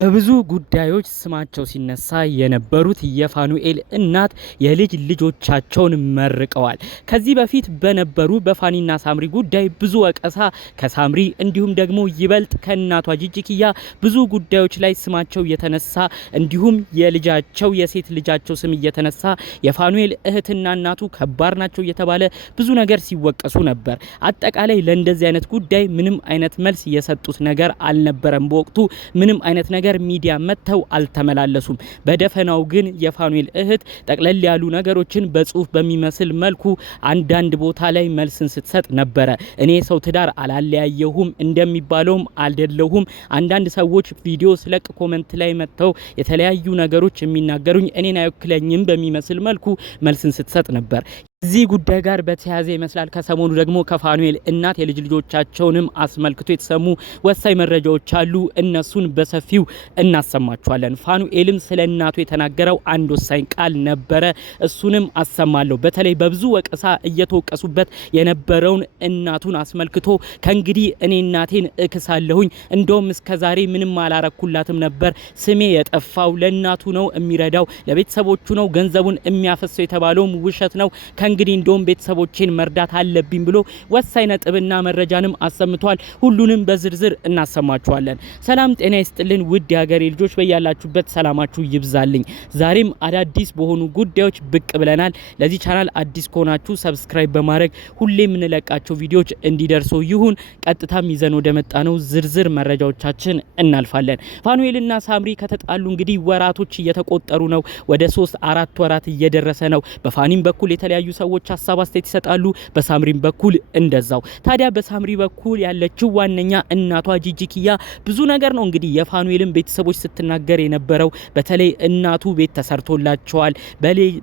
በብዙ ጉዳዮች ስማቸው ሲነሳ የነበሩት የፋኑኤል እናት የልጅ ልጆቻቸውን መርቀዋል። ከዚህ በፊት በነበሩ በፋኒና ሳምሪ ጉዳይ ብዙ ወቀሳ ከሳምሪ እንዲሁም ደግሞ ይበልጥ ከእናቷ ጂጂኪያ ብዙ ጉዳዮች ላይ ስማቸው እየተነሳ እንዲሁም የልጃቸው የሴት ልጃቸው ስም እየተነሳ የፋኑኤል እህትና እናቱ ከባድ ናቸው እየተባለ ብዙ ነገር ሲወቀሱ ነበር። አጠቃላይ ለእንደዚህ አይነት ጉዳይ ምንም አይነት መልስ የሰጡት ነገር አልነበረም። በወቅቱ ምንም አይነት ነገር ሚዲያ መተው አልተመላለሱም። በደፈናው ግን የፋኑኤል እህት ጠቅለል ያሉ ነገሮችን በጽሁፍ በሚመስል መልኩ አንዳንድ ቦታ ላይ መልስን ስትሰጥ ነበረ። እኔ ሰው ትዳር አላለያየሁም እንደሚባለውም አይደለሁም። አንዳንድ ሰዎች ቪዲዮ ስለቅ ኮሜንት ላይ መተው የተለያዩ ነገሮች የሚናገሩኝ እኔን አይወክለኝም በሚመስል መልኩ መልስን ስትሰጥ ነበር። እዚህ ጉዳይ ጋር በተያያዘ ይመስላል ከሰሞኑ ደግሞ ከፋኑኤል እናት የልጅ ልጆቻቸውንም አስመልክቶ የተሰሙ ወሳኝ መረጃዎች አሉ። እነሱን በሰፊው እናሰማችኋለን። ፋኑኤልም ስለ እናቱ የተናገረው አንድ ወሳኝ ቃል ነበረ። እሱንም አሰማለሁ። በተለይ በብዙ ወቀሳ እየተወቀሱበት የነበረውን እናቱን አስመልክቶ ከእንግዲህ እኔ እናቴን እክሳለሁኝ፣ እንደውም እስከዛሬ ምንም አላረኩላትም ነበር፣ ስሜ የጠፋው ለእናቱ ነው የሚረዳው፣ ለቤተሰቦቹ ነው ገንዘቡን የሚያፈሰው የተባለውም ውሸት ነው፣ እንግዲህ እንደውም ቤተሰቦቼን መርዳት አለብኝ ብሎ ወሳኝ ነጥብና መረጃንም አሰምቷል። ሁሉንም በዝርዝር እናሰማችኋለን። ሰላም ጤና ይስጥልን ውድ የሀገሬ ልጆች፣ በያላችሁበት ሰላማችሁ ይብዛልኝ። ዛሬም አዳዲስ በሆኑ ጉዳዮች ብቅ ብለናል። ለዚህ ቻናል አዲስ ከሆናችሁ ሰብስክራይብ በማድረግ ሁሌ የምንለቃቸው ቪዲዮዎች እንዲደርሱ ይሁን። ቀጥታም ይዘን ወደ መጣነው ዝርዝር መረጃዎቻችን እናልፋለን። ፋኑኤልና ሳምሪ ከተጣሉ እንግዲህ ወራቶች እየተቆጠሩ ነው። ወደ 3-4 ወራት እየደረሰ ነው። በፋኒም በኩል የተለያዩ ሰዎች ሀሳብ አስተያየት ይሰጣሉ። በሳምሪም በኩል እንደዛው። ታዲያ በሳምሪ በኩል ያለችው ዋነኛ እናቷ ጂጂኪያ ብዙ ነገር ነው እንግዲህ የፋኑኤልን ቤተሰቦች ስትናገር የነበረው። በተለይ እናቱ ቤት ተሰርቶላቸዋል፣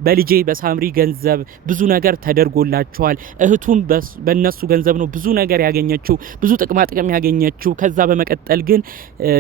በልጄ በሳምሪ ገንዘብ ብዙ ነገር ተደርጎላቸዋል፣ እህቱም በነሱ ገንዘብ ነው ብዙ ነገር ያገኘችው፣ ብዙ ጥቅማ ጥቅም ያገኘችው። ከዛ በመቀጠል ግን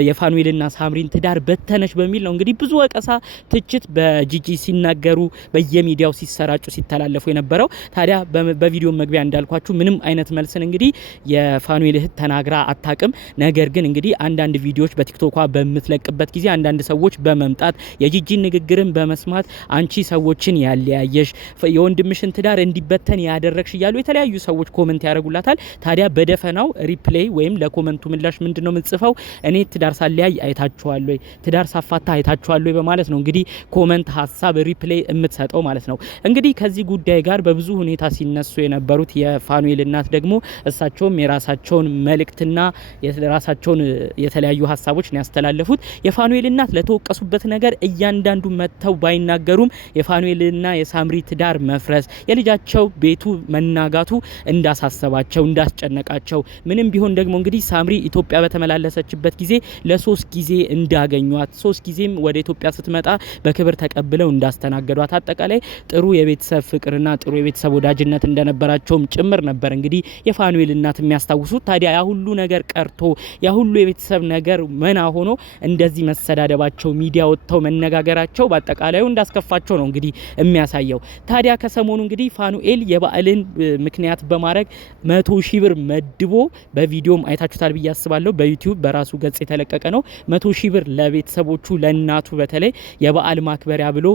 የፋኑኤልና ሳምሪን ትዳር በተነሽ በሚል ነው እንግዲህ ብዙ ወቀሳ፣ ትችት በጂጂ ሲናገሩ በየሚዲያው ሲሰራጩ ሲተላለፉ የነበረው። ታዲያ በቪዲዮ መግቢያ እንዳልኳችሁ ምንም አይነት መልስን እንግዲህ የፋኑኤል እህት ተናግራ አታቅም። ነገር ግን እንግዲህ አንዳንድ ቪዲዮዎች በቲክቶኳ በምትለቅበት ጊዜ አንዳንድ ሰዎች በመምጣት የጂጂን ንግግርን በመስማት አንቺ ሰዎችን ያለያየሽ፣ የወንድምሽን ትዳር እንዲበተን ያደረግሽ እያሉ የተለያዩ ሰዎች ኮሜንት ያደርጉላታል። ታዲያ በደፈናው ሪፕሌይ ወይም ለኮሜንቱ ምላሽ ምንድነው የምትጽፈው? እኔ ትዳር ሳለያይ አይታችኋል ወይ፣ ትዳር ሳፋታ አይታችኋል ወይ በማለት ነው እንግዲህ ኮሜንት ሀሳብ ሪፕሌይ የምትሰጠው ማለት ነው። እንግዲህ ከዚህ ጉዳይ ጋር በብዙ ሁኔታ ሲነሱ የነበሩት የፋኑኤል እናት ደግሞ እሳቸውም የራሳቸውን መልእክትና የራሳቸውን የተለያዩ ሀሳቦች ነው ያስተላለፉት። የፋኑኤል እናት ለተወቀሱበት ነገር እያንዳንዱ መተው ባይናገሩም የፋኑኤልና የሳምሪ ትዳር መፍረስ፣ የልጃቸው ቤቱ መናጋቱ እንዳሳሰባቸው እንዳስጨነቃቸው፣ ምንም ቢሆን ደግሞ እንግዲህ ሳምሪ ኢትዮጵያ በተመላለሰችበት ጊዜ ለ3 ጊዜ እንዳገኟት፣ 3 ጊዜም ወደ ኢትዮጵያ ስትመጣ በክብር ተቀብለው እንዳስተናገዷት፣ አጠቃላይ ጥሩ የቤተሰብ ፍቅርና ጥሩ የቤተሰብ ወዳጅነት እንደነበራቸውም ጭምር ነበር እንግዲህ የፋኑኤል እናት የሚያስታውሱት። ታዲያ ያ ሁሉ ነገር ቀርቶ ያ ሁሉ የቤተሰብ ነገር መና ሆኖ እንደዚህ መሰዳደባቸው፣ ሚዲያ ወጥተው መነጋገራቸው በአጠቃላዩ እንዳስከፋቸው ነው እንግዲህ የሚያሳየው። ታዲያ ከሰሞኑ እንግዲህ ፋኑኤል የበዓልን ምክንያት በማድረግ 100,000 ብር መድቦ በቪዲዮም አይታችሁታል ብዬ አስባለሁ። በዩቲዩብ በራሱ ገጽ የተለቀቀ ነው። 100,000 ብር ለቤተሰቦቹ ለእናቱ በተለይ የበዓል ማክበሪያ ብሎ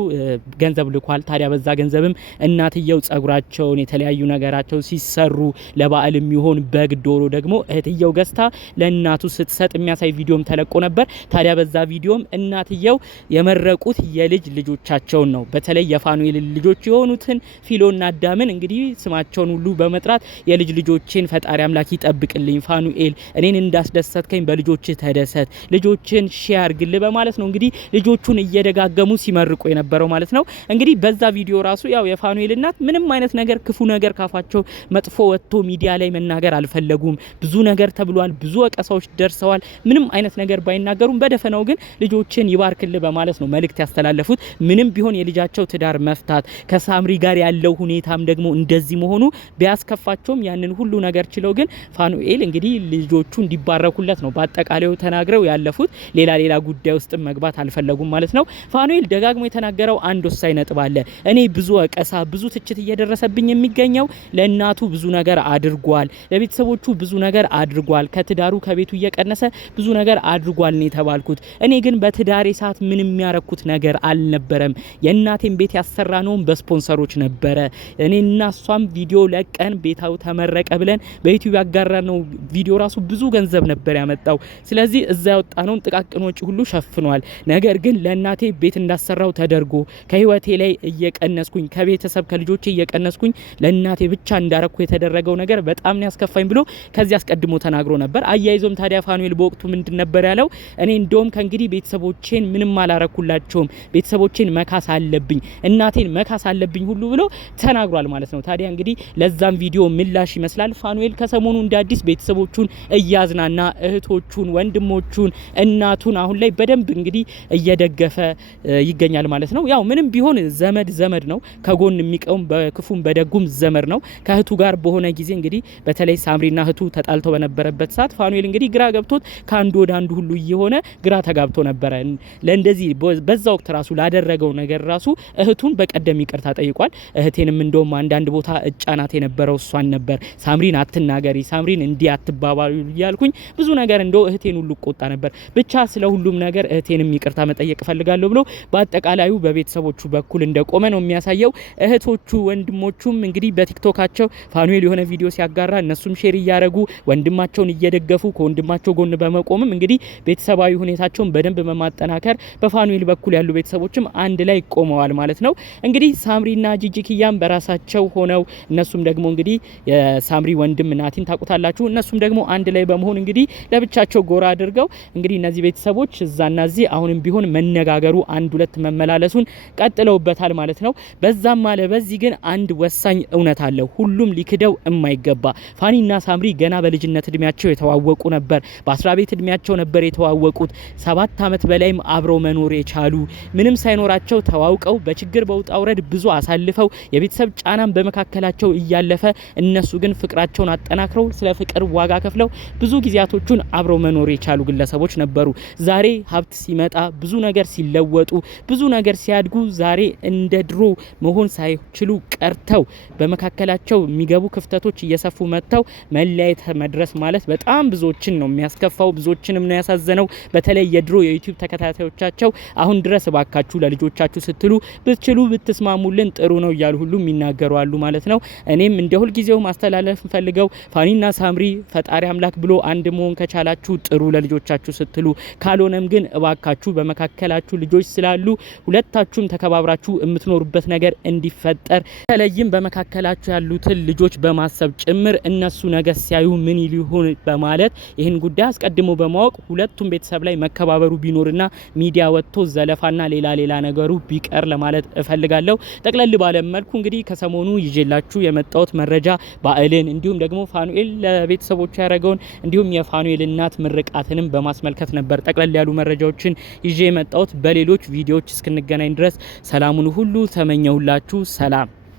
ገንዘብ ልኳል። ታዲያ በዛ ገንዘብም እናትየው ጸጉራቸውን የተለያዩ ነገራቸው ሲሰሩ ለበዓል የሚሆን በግ ዶሮ ደግሞ እህትየው ገዝታ ለእናቱ ስትሰጥ የሚያሳይ ቪዲዮም ተለቆ ነበር። ታዲያ በዛ ቪዲዮም እናትየው የመረቁት የልጅ ልጆቻቸውን ነው። በተለይ የፋኑኤል ልጆች የሆኑትን ፊሎና አዳምን እንግዲህ ስማቸውን ሁሉ በመጥራት የልጅ ልጆችን ፈጣሪ አምላክ ይጠብቅልኝ፣ ፋኑኤል እኔን እንዳስደሰትከኝ በልጆች ተደሰት፣ ልጆችን ሼር አድርግል በማለት ነው እንግዲህ ልጆቹን እየደጋገሙ ሲመርቁ የነበረው ማለት ነው። እንግዲህ በዛ ቪዲዮ ራሱ ያው የፋኑኤል እናት ምንም አይነት ነገር ክፉ ነገር ካፋቸው መጥፎ ወጥቶ ሚዲያ ላይ መናገር አልፈለጉም። ብዙ ነገር ተብሏል፣ ብዙ ወቀሳዎች ደርሰዋል። ምንም አይነት ነገር ባይናገሩም በደፈናው ግን ልጆችን ይባርክል በማለት ነው መልእክት ያስተላለፉት። ምንም ቢሆን የልጃቸው ትዳር መፍታት ከሳምሪ ጋር ያለው ሁኔታም ደግሞ እንደዚህ መሆኑ ቢያስከፋቸውም ያንን ሁሉ ነገር ችለው ግን ፋኑኤል እንግዲህ ልጆቹ እንዲባረኩለት ነው በአጠቃላዩ ተናግረው ያለፉት። ሌላ ጉዳይ ውስጥ መግባት አልፈለጉም ማለት ነው። ፋኑኤል ደጋግሞ የተናገረው አንድ ወሳኝ ነጥብ አለ። እኔ ብዙ ወቀሳ ብዙ ትችት ትችት እየደረሰብኝ የሚገኘው ለእናቱ ብዙ ነገር አድርጓል፣ ለቤተሰቦቹ ብዙ ነገር አድርጓል፣ ከትዳሩ ከቤቱ እየቀነሰ ብዙ ነገር አድርጓል ነው የተባልኩት። እኔ ግን በትዳሬ ሰዓት ምንም የሚያረኩት ነገር አልነበረም። የእናቴን ቤት ያሰራነውም በስፖንሰሮች ነበረ። እኔና እሷም ቪዲዮ ለቀን ቤታው ተመረቀ ብለን በዩቲዩብ ያጋራነው ቪዲዮ ራሱ ብዙ ገንዘብ ነበር ያመጣው። ስለዚህ እዛ ያወጣነውን ጥቃቅን ወጪ ሁሉ ሸፍኗል። ነገር ግን ለእናቴ ቤት እንዳሰራው ተደርጎ ከህይወቴ ላይ እየቀነስኩኝ ከቤተሰብ ከልጆቼ እየቀነስኩኝ ለእናቴ ብቻ እንዳረኩ የተደረገው ነገር በጣም ነው ያስከፋኝ ብሎ ከዚህ አስቀድሞ ተናግሮ ነበር። አያይዞም ታዲያ ፋኑኤል በወቅቱ ምንድን ነበር ያለው? እኔ እንደውም ከእንግዲህ ቤተሰቦቼን ምንም አላረኩላቸውም፣ ቤተሰቦቼን መካስ አለብኝ፣ እናቴን መካስ አለብኝ ሁሉ ብሎ ተናግሯል ማለት ነው። ታዲያ እንግዲህ ለዛም ቪዲዮ ምላሽ ይመስላል ፋኑኤል ከሰሞኑ እንደ አዲስ ቤተሰቦቹን እያዝናና እህቶቹን፣ ወንድሞቹን፣ እናቱን አሁን ላይ በደንብ እንግዲህ እየደገፈ ይገኛል ማለት ነው። ያው ምንም ቢሆን ዘመድ ነው፣ ከጎን የሚቀውም በክፉም በደጉም ዘመድ ነው። ከእህቱ ጋር በሆነ ጊዜ እንግዲህ በተለይ ሳምሪና እህቱ ተጣልተው በነበረበት ሰዓት ፋኑኤል እንግዲህ ግራ ገብቶት ከአንዱ ወደ አንዱ ሁሉ እየሆነ ግራ ተጋብቶ ነበረ። ለእንደዚህ በዛ ወቅት ራሱ ላደረገው ነገር ራሱ እህቱን በቀደም ይቅርታ ጠይቋል። እህቴንም እንደውም አንዳንድ ቦታ እጫናት የነበረው እሷን ነበር፣ ሳምሪን አትናገሪ፣ ሳምሪን እንዲህ አትባባሉ እያልኩኝ ብዙ ነገር እንደው እህቴን ሁሉ ቆጣ ነበር። ብቻ ስለ ሁሉም ነገር እህቴንም ይቅርታ መጠየቅ ፈልጋለሁ ብሎ በአጠቃላዩ በቤተሰቦቹ በኩል እንደቆመ ነው የሚያሳየው። እህቶቹ ወንድሞቹም እንግዲህ በቲክቶካቸው ፋኑኤል የሆነ ቪዲዮ ሲያጋራ እነሱም ሼር እያረጉ ወንድማቸውን እየደገፉ ከወንድማቸው ጎን በመቆምም እንግዲህ ቤተሰባዊ ሁኔታቸውን በደንብ በማጠናከር በፋኑኤል በኩል ያሉ ቤተሰቦችም አንድ ላይ ቆመዋል ማለት ነው። እንግዲህ ሳምሪና ጂጂኪያም በራሳቸው ሆነው እነሱም ደግሞ እንግዲህ የሳምሪ ወንድም ናቲን ታቁታላችሁ፣ እነሱም ደግሞ አንድ ላይ በመሆን እንግዲህ ለብቻቸው ጎራ አድርገው እንግዲህ እነዚህ ቤተሰቦች እዛና እዚህ አሁንም ቢሆን መነጋገሩ አንድ ሁለት መመላለሱን ቀጥለውበታል ማለት ነው። በዛም አለ በዚህ ግን አንድ ወሳኝ እውነት አለ፣ ሁሉም ሊክደው የማይገባ ፋኒና ሳምሪ ገና በልጅነት እድሜያቸው የተዋወቁ ነበር። በ10 ቤት እድሜያቸው ነበር የተዋወቁት። 7 አመት በላይም አብረው መኖር የቻሉ ምንም ሳይኖራቸው ተዋውቀው በችግር በውጣ ውረድ ብዙ አሳልፈው የቤተሰብ ጫናም በመካከላቸው እያለፈ እነሱ ግን ፍቅራቸውን አጠናክረው ስለ ፍቅር ዋጋ ከፍለው ብዙ ጊዜያቶቹን አብረው መኖር የቻሉ ግለሰቦች ነበሩ። ዛሬ ሀብት ሲመጣ ብዙ ነገር ሲለወጡ ብዙ ነገር ሲያድጉ ዛሬ እንደ ድሮ መሆን ሳይችሉ ቀርተው በመካከላቸው የሚገቡ ክፍተቶች እየሰፉ መጥተው መለያየት መድረስ ማለት በጣም ብዙዎችን ነው የሚያስከፋው፣ ብዙዎችንም ነው ያሳዘነው። በተለይ የድሮ የዩቲዩብ ተከታታዮቻቸው አሁን ድረስ ባካችሁ ለልጆቻችሁ ስትሉ ብትችሉ ብትስማሙልን ጥሩ ነው እያሉ ሁሉ የሚናገሩ አሉ ማለት ነው። እኔም እንደ ሁል ጊዜው ማስተላለፍ ፈልገው ፋኒና ሳምሪ ፈጣሪ አምላክ ብሎ አንድ መሆን ከቻላችሁ ጥሩ ለልጆቻችሁ ስትሉ፣ ካልሆነም ግን እባካችሁ በመካከላችሁ ልጆች ስላሉ ሁለታችሁም ተከባብራችሁ የምትኖሩበት ነገር እንዲፈጠር በተለይም በመካከላችሁ ያሉትን ልጆች በማሰብ ጭምር እነሱ ነገር ሲያዩ ምን ሊሆን በማለት ይህን ጉዳይ አስቀድሞ በማወቅ ሁለቱም ቤተሰብ ላይ መከባበሩ ቢኖርና ሚዲያ ወጥቶ ዘለፋና ሌላ ነገሩ ቢቀር ለማለት እፈልጋለሁ። ጠቅለል ባለ መልኩ እንግዲህ ከሰሞኑ ይዤላችሁ የመጣሁት መረጃ በዓልን እንዲሁም ደግሞ ፋኑኤል ለቤተሰቦቹ ያደረገውን እንዲሁም የፋኑኤል እናት ምርቃትንም በማስመልከት ነበር ጠቅለል ያሉ መረጃዎችን ይዤ የመጣሁት። በሌሎች ቪዲዮዎች እስክንገናኝ ድረስ ሰላሙን ሁሉ ተመኘሁላችሁ። ሰላም።